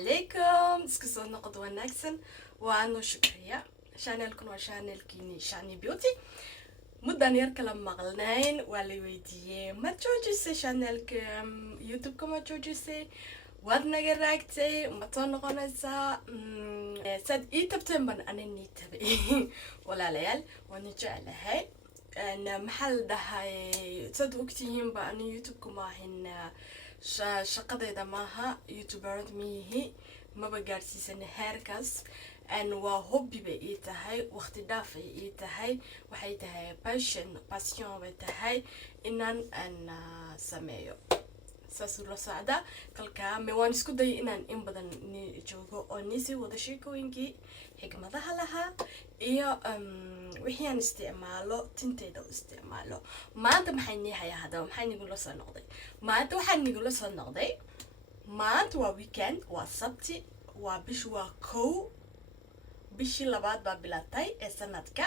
عليكم اسكسو نقد وناكسن وانو شكريا شانلكن وشانلكيني شاني بيوتي مدان يركا لما غلناين والي ويديي ما تجوجيسي شانلكم يوتيوبكم ما تجوجيسي وادنا قراكتي وما تنغنسا ساد ايتبتن بان انا نيتبي ولا ليال ونجعل هاي ان محل دهاي ساد وقتيهم بان يوتيوبكم هن shaqadayda maaha youtuberad miyihi maba gaarsiisan heerkaas waa hobby bay ii tahay waqti dhaaf ay ii tahay waxay tahay passion bay tahay inaan sameeyo saas la socda kalka me waan isku day inaan in badan joogo oo nisi wada sheekooyinkii xigmadaha lahaa iyo wixii aan isticmaalo tintayda u isticmaalo maanta maxay nihayaa hadaba maxay nigula soo noqday maanta waxaan nigula soo noqday maanta waa weekend waa sabti waa bishu waa kow bishii labaad baa bilatay ee sanadka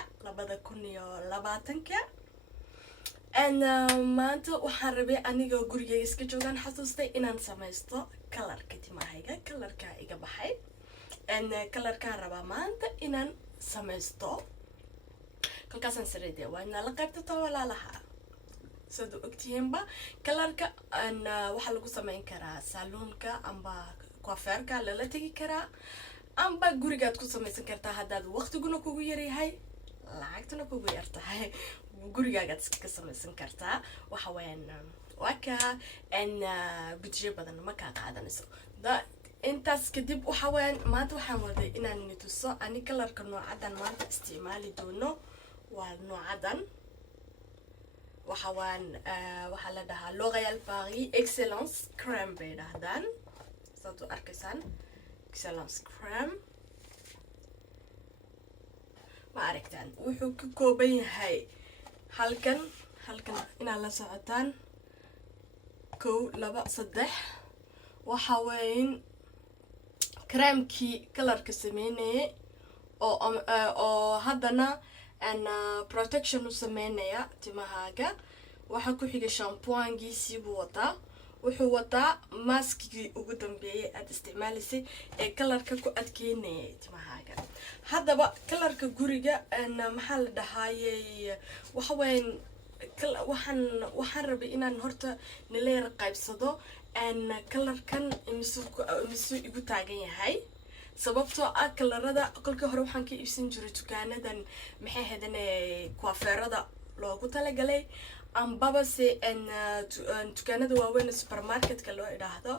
2020 maanta waxaan rabay aniga gurigayga iska joogaan xasuustay inaan samaysto kalarka timahayga kalarka iga baxay kalarkaan rabaa maanta inaan samaysto kolkaasaan sareedee waa inaa la qaybtato walaalaha sida ogtihiinba kalarka waxaa lagu samayn karaa saloonka amba coiffeurka lala tegi karaa amba gurigaad ku samaysan kartaa haddaad waqtiguna kugu yaryahay lacagtuna kugu yartahay gurigaagaad iska samaysan kartaa waxa weeyaan waa ka budget badan ma kaa qaadanayso intaas kadib waxa weeyaan maanta waxaan waday inaan nituso ani kalarka noocadan maanta isticmaali doono waa noocadan waxa la dhahaa L'Oréal Paris Excellence Crème bay dhahdaan saad u arkaysaan Excellence Crème ma aragtaan wuxuu ka kooban yahay halkan inaad la socotaan 1 2 3 waxa weyn creamkii kalarka sameynaya oo haddana protection u sameynaya timahaaga waxa ku xiga shampooingiisii buu wataa wuxuu wataa maskigii ugu dambeeyay aad isticmaalisay ee kalarka ku adkeynaya timahaaga haddaba kalarka guriga maxaa la dhahaayay waxa weyn waxaan rabay inaan horta nileer qaybsado kalarkan imisu igu taagan yahay sababtoo ah kalarada kolka hore waxaan ka iibsan jiray dukaanadan maxay hadan coiffeurada loogu talagalay ambaba se dukaanada waaweyn supermarketka loo idhaahdo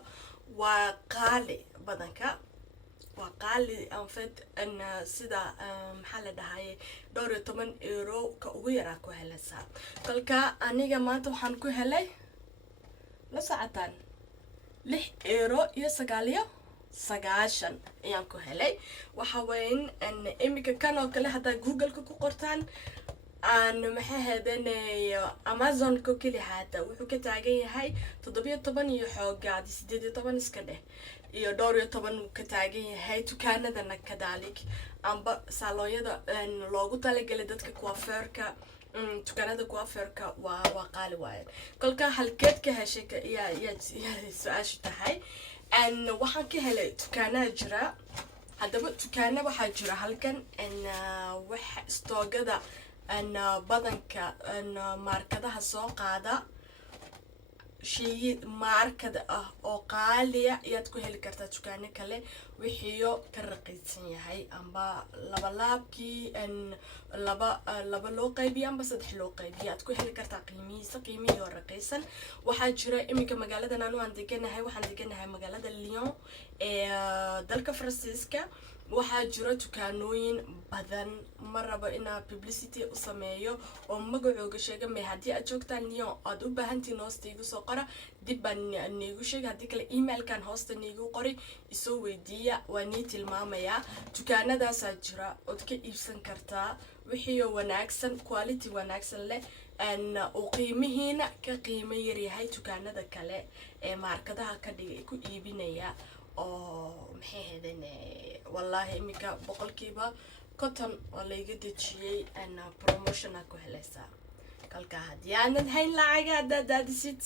waa qaali badanka waa qaali anfad sida maxaa la dhahaayay €12 ka ugu yaraa ku helaysaa kolka aniga maanta waxaan ku helay la socotaan €6.99 ayaan ku helay waxa weyn imika kan oo kale haddaa google-ka ku qortaan maxay hadan Amazon ko kali hada wuxuu ka taagan yahay 17 iyo xoogaad 18 iska dheh iyo $12 ka taagan yahay dukaanadana kadaalik amba salooyada loogu talagalay dadka coiffeurka dukaanada coiffeurka waa qaali waaye kolka halkeed ka heshay su'aashu tahay waxaan ka helay dukaanada jira haddaba dukaana waxaa jira halkan wax stoogada badanka markadaha soo qaada shay markada ah oo qaaliya ayaad ku heli kartaa dukaano kale wixiyo ka raqiisan yahay amba laabkii laba loo qaybiyo amba 3 loo qaybiyo aad ku heli kartaa qiimihiisa raqiisan waxaa jira imika magaaladan aan deganahay magaalada Lyon ee dalka Faransiiska waxaa jira dukaanooyin badan ma rabo inaa publicity u sameeyo oo magacooga sheega ma haddii aad joogtaan Lyon aad u baahantiin hoosta igu soo qora dib baan niigu sheeg haddii kale emailkan hoosta niigu qori isoo weydiiya waa nii tilmaamayaa dukaanadaasaa jira ood ka iibsan kartaa wixii wanaagsan quality wanaagsan leh oo qiimihiina ka qiimo yar yahay dukaanada kale ee markadaha ka dhigay ku iibinaya oo maxay hadan wallahi imika boqolkiiba cotton oo la iga dejiyay promotion ku helaysaa kalka hadii aanad hayn lacag daadisid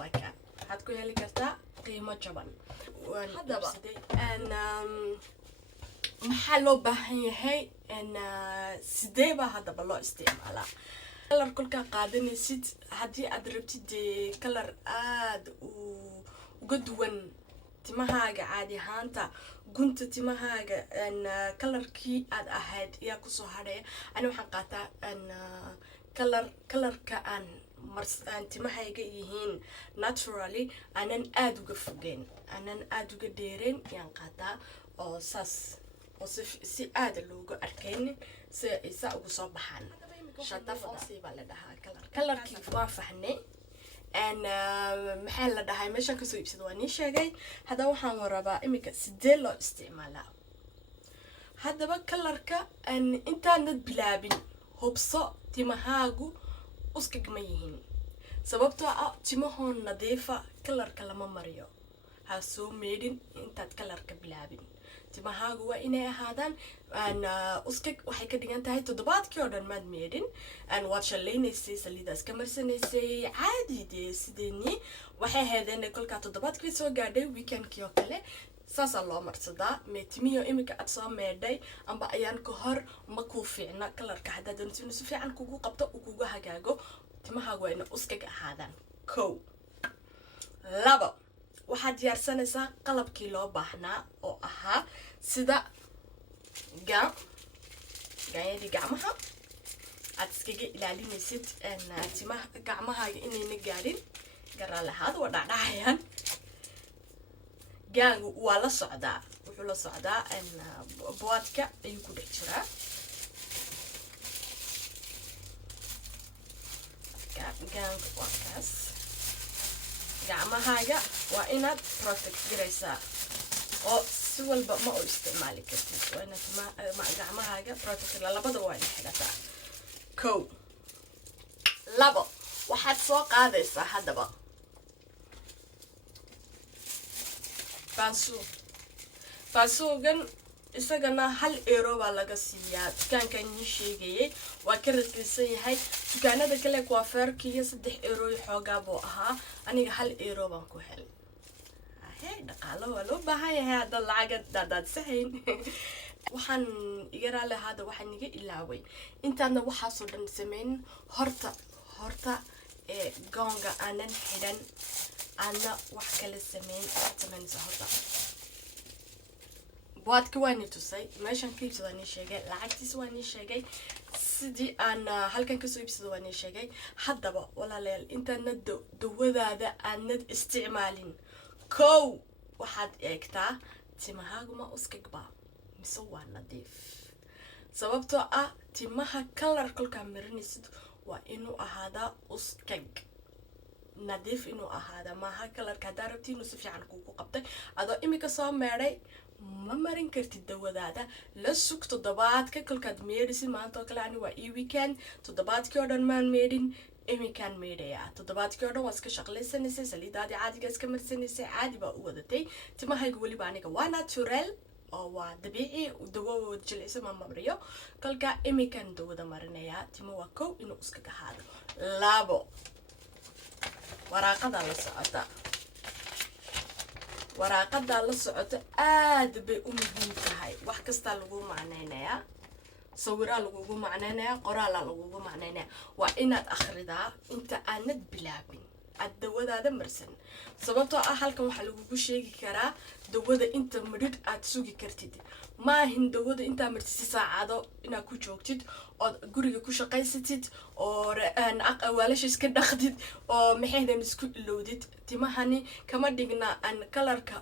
waka waxaad ku heli kartaa qiimo jaban haddaba maxaa loo baahan yahay sidee baa haddaba loo isticmaalaa kalar kolkaa qaadanaysid haddii aad rabtid kalar aad uga duwan timahaaga caadi ahaanta gunta timahaaga kalarkii aad ahayd ayaa kusoo hadhaya ani waxaan qaataa kalarka aan timahayga yihiin naturally aanan aad uga fogeyn aanan aad uga dheerayn ayaan qaataa oo saas oo si aad looga arkaynin si ay saa ugu soo baxaan shatafosi baa la dhahaa kalarkii waa fahnay maxaa la dhahay meeshaan kasoo iibsada waa nii sheegay haddaba waxaan rabaa iminka sidee loo isticmaalaa haddaba kalarka intaanad bilaabin hubso timahaagu uskag ma yihiin sababtoo ah timahoo nadiifa kalarka lama mariyo ha soo meedhin intaad kalarka bilaabin timahaagu waa inay ahaadaan uskag waxay ka dhigan tahay toddobaadkii oo dhan maad meedhin waad shallaynaysay saliidaas ka marsanaysay caadi dee sideeni waxay ahaydeen kolkaa toddobaadkii soo gaadhay weekendkii oo kale saasaa loo marsadaa meetimiyo iminka aad soo meedhay amba ayaan ka hor ma kuu fiicna kalarka haddaad doonto inuu si fiican kugu qabto uu kugu hagaago timahaagu waa ina uskag ahaadaan 1 2 waxaad diyaarsanaysaa qalabkii loo baahnaa oo ahaa sida gaayadii gacmaha aad iskaga ilaalinaysid timaha gacmahaaga inayna gaadhin garaa lahaad waa dhacdhacayaan gaangu waa la socdaa wuxuu la socdaa boodka ayuu ku dhex jiraa gaangu waa kaas gacmahaaga waa inaad protect garaysaa oo si walba ma u isticmaali kartid waa inaad gacmahaaga protect labada waa ina xidhataa 1 2 waxaad soo qaadaysaa haddaba baasuugan isagana 1 euro baa laga siiyaa dukaankan ii sheegayay waa ka raqiisan yahay dukaanada kale kuwa feerkiiyo 3 euro xoogaa buu ahaa aniga 1 euro baan ku helay dhaqaalo waa loo baahan yahay hadda lacag dadaad sahayn waxaan iga raali ahaada waxaan iga ilaaway intaadna waxaasoo dhan samayn horta goonga aanan xidhan ana wax kale samaynaysa horta boodka waa ni tusay meeshaan ka iibsada ni sheegay lacagtiisa waa ni sheegay sidii aan halkan kasoo iibsada waa ni sheegay haddaba walaalayaal intaadna dawadaada aanad isticmaalin kow waxaad eegtaa timahaaguma uskagba mise waa nadiif sababtoo ah timaha kalar kolkaa marinaysid waa inuu ahaadaa uskag nadiif inuu ahaada maaha kalarka haddaa rabti inuu si fiican kugu qabtay adoo imika soo meedhay ma marin kartid dawadaada la sug toddobaadka kolkaad meedhisid maanta oo kale ani waa weekend toddobaadkii oo dhan maan meedhin iminkaan meedhayaa toddobaadkii oo dhan waa iska shaqlaysanaysay saliidaadii caadiga iska marsanaysay caadi baa u wadatay timahayga weliba aniga waa natural oo waa dabiici dawo jilicsa ma mariyo kolkaa iminkaan dawada marinayaa timo waa 1 inuu iska gahaado 2 waraaqada la socota waraaqada la socota aad bay u muhiim tahay wax kasta lagu macnaynayaa sawira lagu macnaynayaa qoraal lagu macnaynayaa waa inaad akhridaa inta aanad bilaabin aad dawadaada marsan sababtoo ah halkan waxa lagu sheegi karaa dawada inta midhid aad sugi kartid maahin dawada inta martisi saacado inaad ku joogtid oo guriga ku shaqaysatid oo aqwaalash iska dhaqdid oo maxaydan isku ilowdid timahani kama dhigna aan kalarka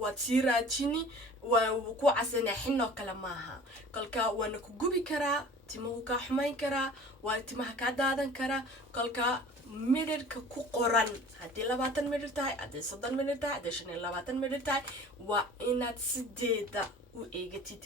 waad sii raajini waa ku casanaa xinoo kale maaha kolka waana ku gubi karaa timuhu ka xumayn karaa waa timaha ka daadan karaa kolka midhirka ku qoran haddii 20 midhir tahay haddii 30 midhir tahay haddii 25 midhir tahay waa inaad sideeda u eegatid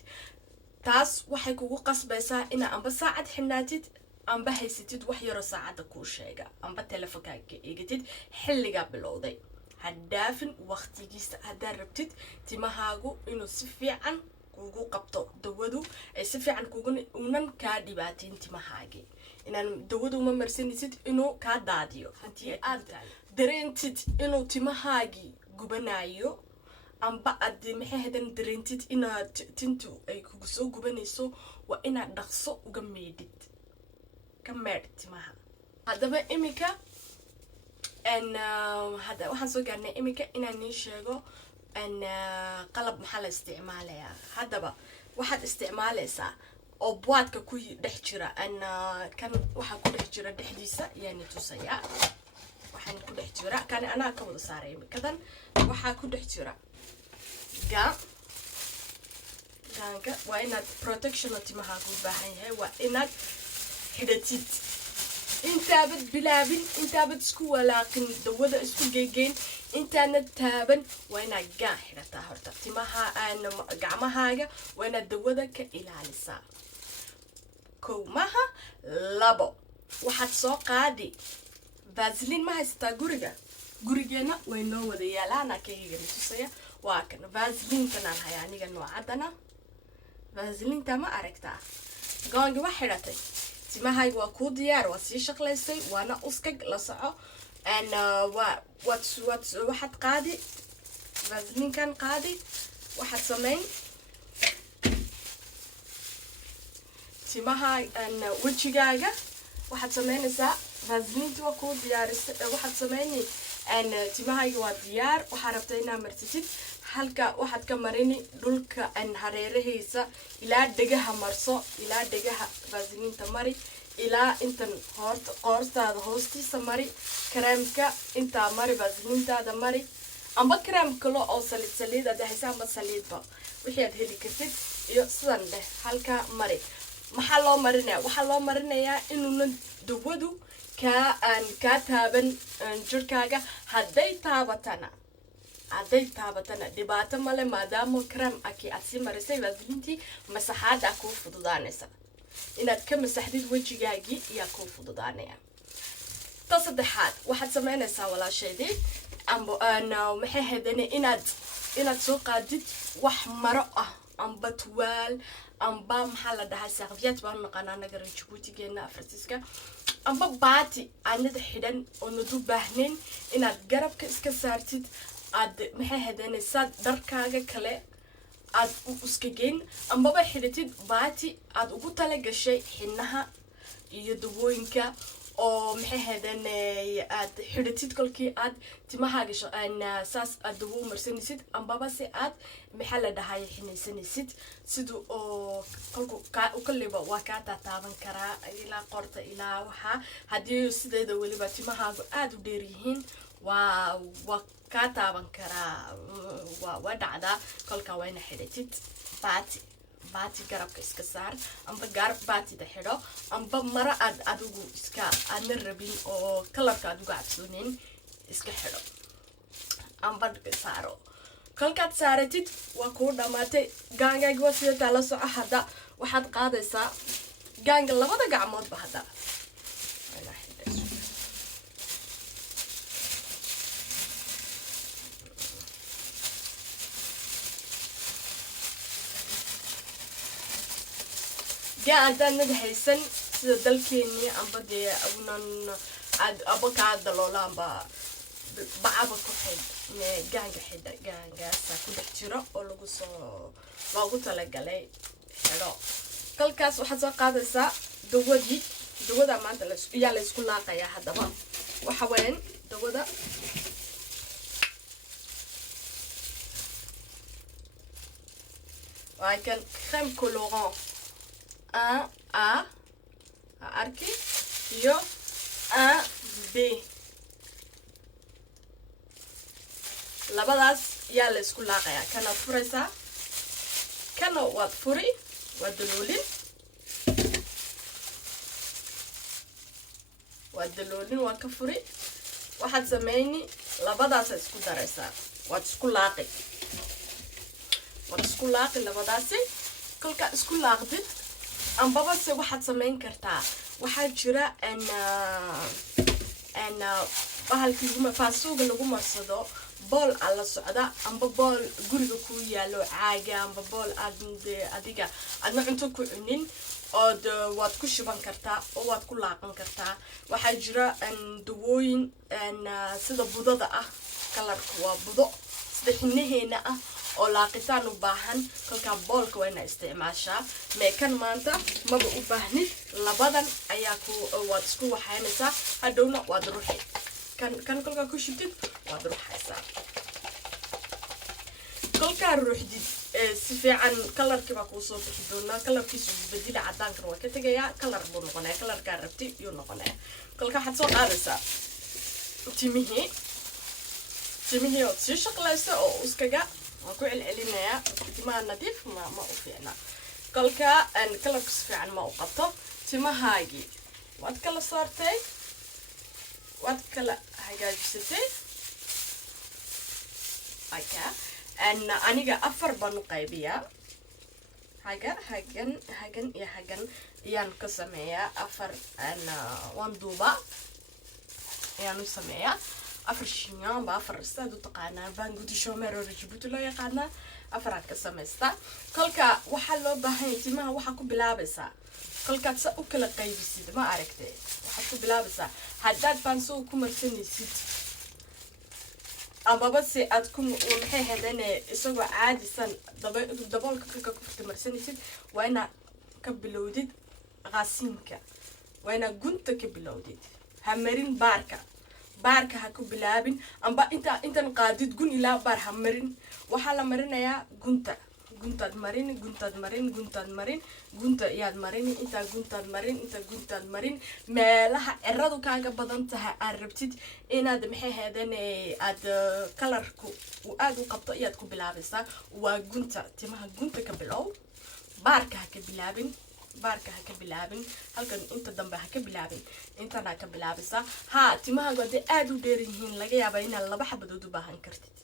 taas waxay kugu qasbaysaa inaad amba saacad xinaatid amba haysatid wax yaro saacada kuu sheega amba telefonkaaga eegatid xilligaa bilowday haddaafin waqtigiisa haddaad rabtid timahaagu inuu si fiican kugu qabto dawadu ay si fiican unan kaa dhibaatiin timahaagii inaan dawadu uma marsanaysid inuu kaa daadiyo haddii aad dareentid inuu timahaagii gubanayo amba adi maxay hadan dareentid inaad tintu ay kugu soo gubanayso waa inaad dhaqso uga meedhid ka meedh timaha haddaba imika hadda waxaan soo gaarnay imika inaan nii sheego qalab maxaa la isticmaalayaa haddaba waxaad isticmaalaysaa oo boodka ku dhex jira kan waxaa ku dhex jira dhexdiisa yani tusaya waxaan ku dhex jira kan anaa ka wada saaray imikadan waxaa ku dhex jira gaanga waa inaad protection timaha ku baahan yahay waa inaad xidhatid intaabad bilaabin intaabad isku walaaqin dawada isku geegeyn intaanad taaban waa inaad gaan xidhataa horta timaha gacmahaaga waa inaad dawada ka ilaalisaa kow maha labo waxaad soo qaadi vaseline ma haysataa gurigeena way noo wada yaalaan akayga tusaya waa kan vaseline tanaan haya aniga noocadana vaseline ma aragtaa gaangi wax xidhatay timahayga waa kuu diyaar waa sii shaqlaysay waana uskag la soco waxaad qaadi vaseline-kan qaadi waxaad samayn timaha wejigaaga waxaad samaynaysaa vaseline waa kuu diyaarisay waxaad samaynay timahayga waa diyaar waxaa rabtaa inaad martitid halka waxaad ka marini dhulka hareerahiisa ilaa dhegaha marso ilaa dhegaha vaseline mari ilaa intan qoortaada hoostiisa mari kareemka intaa mari vaseline-taada mari amba kareem kale oo saliid aad haysa amba saliidba wixii aad heli kartid iyo sidan dheh halka mari maxaa loo marinayaa waxaa loo marinayaa inuuna dawadu kaa taaban jirkaaga hadday taabatana dhibaato male maadaama kareem aki aad sii marisay vaseline-tii masaxaada kuu fududaanaysa inaad ka masaxdid wejigaagii ayaa kuu fududaanaya ta saddexaad waxaad samaynaysaa walaashaydii maxay haydane inaad soo qaadid wax maro ah amba tuwaal amba maxaa la dhahaa saaqfiyad baan naqaanaa naga Djibouti-geena Afrisiska amba baati aanada xidhan oo nadu baahnayn inaad garabka iska saartid aad maxay haydane saad dharkaaga kale aad iska geyn ambaba xidhatid baati aad ugu tala gashay xinaha iyo dawooyinka oo maxay haydane aad xidhatid kolkii aad timahaaga saas aad dawo marsanaysid ambaba si aad maxaa la dhahay xinaysanaysid sidoo oo kolku kaliba waa ka taaban karaa ilaa qorta ilaa waxa hadii sideeda waliba timahaagu aad u dheer yihiin waa ka taaban karaa waa dhacdaa kolka waa ina xidhatid baati garabka iska saar amba garab baatida xidho amba mara aad adigu iska aadna rabin oo kalarka aad uga cabsoonin iska xidho amba saaro kolkaad saaratid waa kuu dhamaatay gaangaaga waa sidataa la soco hadda waxaad qaadaysaa gaanga labada gacmoodba hadda gaantaanad haysan sida dalkeennii amba dee unan abakaada loolaanba bacaba ku xidh gaanga xidha gaangaasa ku dhex jiro oo loogu talagalay xidho kolkaas waxaad soo qaadaysaa dawada maanta yaa la isku laaqayaa haddaba waxa weyn dawada waa kan crème colorant 1A arki iyo 1B labadaas yaa la isku laaqayaa kana furaysaa kana waad furi waad daloolin waa ka furi waxaad samayni labadaas isku daraysaa waad isku laaqi labadaasi kolka isku laaqdid ambaba se waxaad samayn kartaa waxaa jira bahalkii faasuuga lagu marsado bool ala socda amba bool guriga ku yaalo caaga amba bool adiga adna cunto ku cunin oo waad ku shuban kartaa oo waad ku laaqan kartaa waxaa jira dawooyin sida budada ah kalarku waa budo saddexinaheena ah oo laaqitaan u baahan kolka boolka wayna isticmaashaa meekan maanta maba u baahnid labadan ayaa ku waad isku waxaynaysaa hadhowna waad ruuxi kan kolka ku shubtid waad ruuxaysaa kolka ruuxdid si fiican kalarkii baa kuu soo bixi doonaa kalarkiisu bedela cadaankana waa ka tegayaa kalar buu noqonayaa kalarkaa rabti yuu noqonayaa kolka waxaad soo qaadaysaa timihii ood sii shaqlayso oo uskaga waan ku celcelinayaa timaha nadiif ma u fiicna kolka kalarku si fiican ma u qabto timahaagii waad kala saartay waad kala hagaajisatay aniga 4 baan u qaybiyaa hagan iyo hagan ayaan ka sameeyaa 4 waan duuba ayaan u sameeyaa 4 shinyan ba 4 staad u taqaanaa Bangladesh Shomero Djibouti loo yaqaana 4 ka sameystaa kolka waxa loo baahan yahay timaha waxa ku bilaabaysaa kolka sa u kala qaybisid ma aragtay waxa ku bilaabaysaa haddaad fanso ku marsanaysid amaba si aad ku maxay hadane isagoo caadisan daboolka kolka ku marsanaysid waa ina ka bilowdid qaasinka waa ina gunta ka bilowdid hamarin baarka ha ku bilaabin amba intan qaadid gun ilaa baar hamarin waxa la marinayaa guntaad marin gunta yaad marin inta guntaad marin meelaha ciradu kaaga badan tahay aad rabtid inaad maxay hadane aad kalarku aad u qabto iyaad ku bilaabaysaa waa gunta timaha gunta ka bilow baarka ha ka bilaabin halkan inta dambe ha ka bilaabin intana ka bilaabaysaa timaha wada aad u dheer yihiin laga yaabaa inaad 2 xabadood u baahan kartid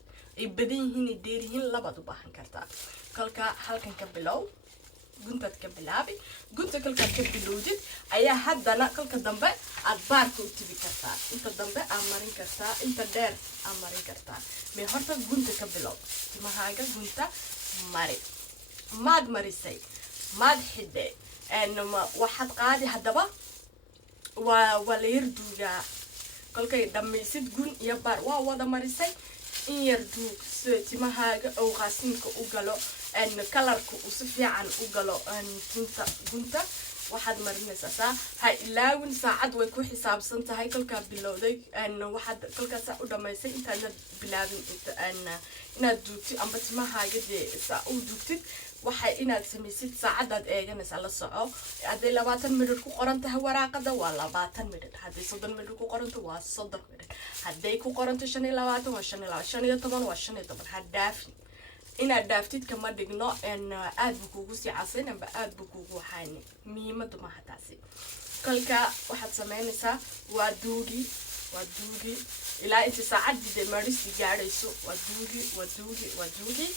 ay badan yihiin dheer yihiin 2 u baahan kartaa kolka halkan ka bilow guntaad ka bilaabi gunta kolka ka bilowdid ayaa haddana kolka dambe aad baarka u tibi kartaa inta dambe aad marin kartaa inta dheer aad marin kartaa mee horta gunta ka bilow timahaaga gunta mari maad marisay maad xidhay waxaad qaadi haddaba waa la yar duugaa kolkay dhammaysid gun iyo baar waa wada marisay in yar duug sida timahaaga oo qaasinka u galo kalarku u si fiican u galo gunta waxaad marinaysaa ha ilaawin saacad way ku xisaabsan tahay kolka bilowday waxaad kolkaas u dhamaysay intaad bilaabin inaad duugtid amba timahaaga saa u duugtid waxa inaad samaysid saacadaad eeganaysaa la soco haday 20 minute ku qoran tahay waraaqada waa 20 minute haday 30 minute ku qoranto waa 30 minute haday ku qoranto 25 waa 25 waa 15 hadaafin inaad dhaaftid kama dhigno aad buu kugu sii casayn amba aad buu kugu waxaani muhiimadu ma hataasi kolka waxaad sameynaysaa waa duugi ilaa inta saacadii marisi gaarayso waa duugi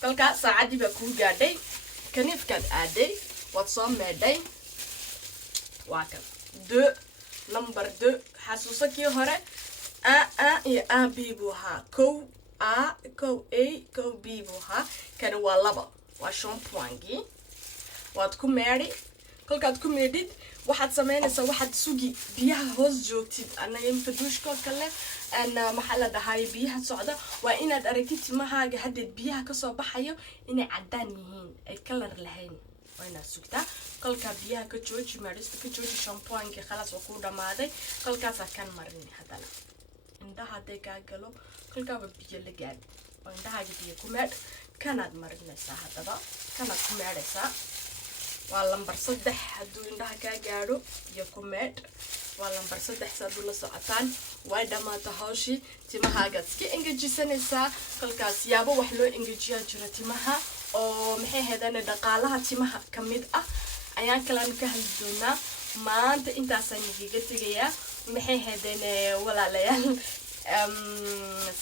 kolka saacadii ba ku gaadhay kaniifkaad aaday waad soo meedhay waa kan number 2 xasuuso kii hore iyo b buu ahaa kow b buu ahaa kan waa 2 waa shampoingii waad ku meedhi kolkaad ku meedhid waxaad sameynaysaa waxaad sugi biyaha hoos joogtid anaga inta duushka kale maxaa la dhahay biyaha socda waa inaad aragtid timahaaga hadda biyaha ka soo baxayo inay cadaan yihiin ay kalar lahayn waa inaad sugtaa kolka biyaha ka jooji marista ka jooji shampoingii khalaas waa ku dhamaaday kolkaas kan marin hadana indhaha haday ka galo kolka biyo la gaad oo indhahaaga biyo ku meed kanaad marinaysaa hadaba kanaad ku meedaysaa waa lambar 3 haduu indhaha ka gaadho iyo ku meed waa lambar 3 saduu la socotaan way dhamaata hawshi timahaaga iska engejisanaysaa kolkaas yaabo wax loo engejiyaa jira timaha oo maxay heedana dhaqaalaha timaha kamid ah ayaan kala ka hadli doonaa maanta intaasaan iga tagayaa maxay heedana walaalayaal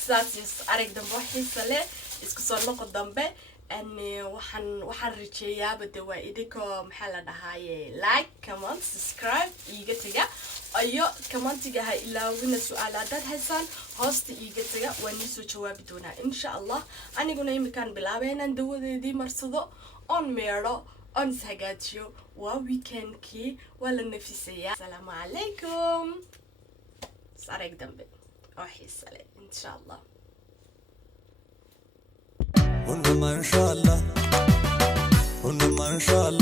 saas arag dambe xiisa leh isku soo noqo dambe waxaan rajeeyaa bada waa idinka maxaa la dhahaye like comment subscribe iga taga ayo commentiga ha ilaawina su'aalaad haysaan hoosta iga taga waan soo jawaabi doonaa insha Allah aniguna imikaan bilaabeynaan dawadeedii marsado on meero on hagaajiyo waa weekendkii wala nafisaya assalamu alaykum sarag dambe oo xiisa leh insha Allah هن ما إن شاء الله هن ما إن شاء الله